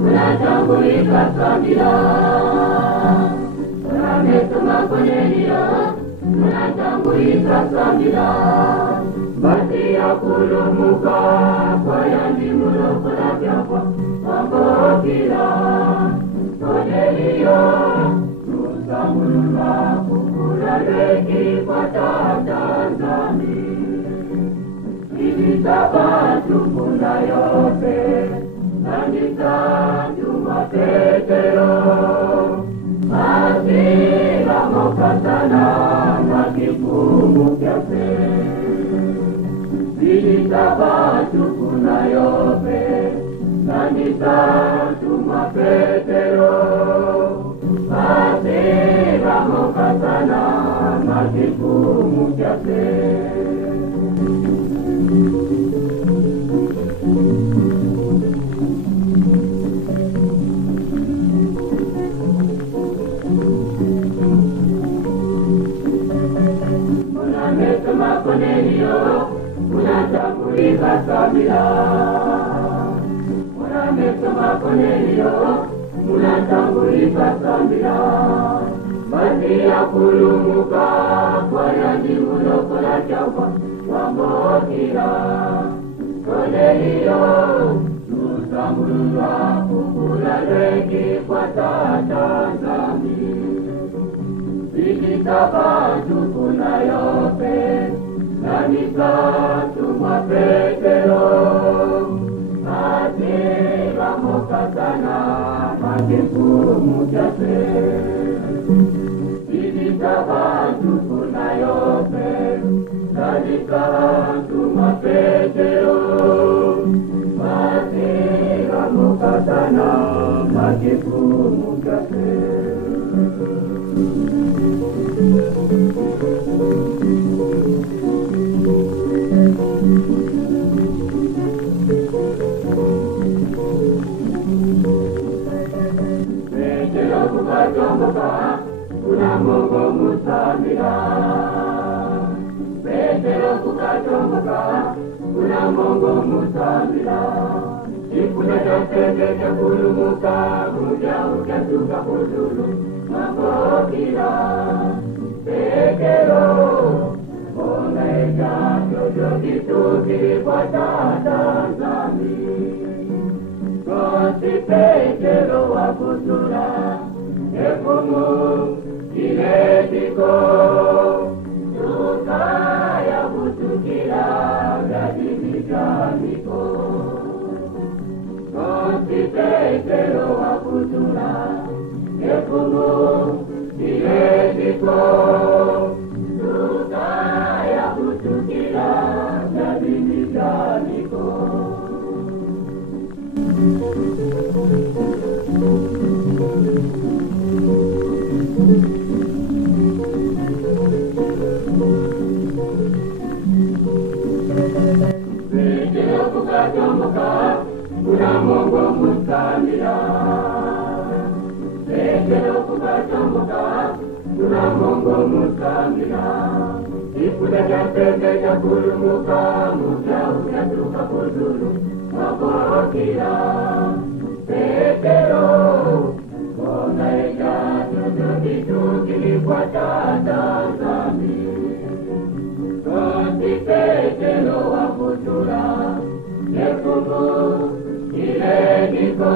unatambulika kabila. Unametuma Kornelio, unatambulika kabila. Basi ya kulumuka kwa yandi mulokola byakwa wambokila. Kornelio tusamulula kukula leki kwa tatanzani. Ibitaba tukunda yote nandika Juma Petero. Masira mokatana makikumu kyase. Ibitaba tukunda yote nandika Juma Petero. Masira mokatana makikumu kyase. Unametuma Kornelio, unatambulika kabila. Unametuma Kornelio, unatambulika kabila. Basi ya kulumuka kwa yandi mulokola byakwa wambokila. Kornelio tusamulula kukula leki kwa tatanzani. Ibitaba tukunda yote nandika Juma Petero. Masira mokatana makikumu kyase. Ibitaba tukunda yote nandika Juma Petero. Masira mokatana makikumu kyase. Petero kukatomboka kuna Mungu musamira. Petero kukatomboka kuna Mungu musamira. Chikuna chasenge cha kulumuka kuja ukatuka kuzulu mambokila. Petero onaeka jojo kitukiri kwa tatanzani. Kosi Petero wakutula ekumu iletiko. Tukaya kutukila gadimijaniko. Kosi Petero wakutula ekumu iletiko. Tukaya kutukila gadimijaniko. Petero kukatomboka kuna Mungu musamira. Petero kukatomboka kuna Mungu musamira. Chikuna chasenge cha kulumuka muja ukatuka kuzulu mambokila. Petero onaeka jojo kitukiri kwa tatanzani. Kosi Petero wakutula ekumu iletiko.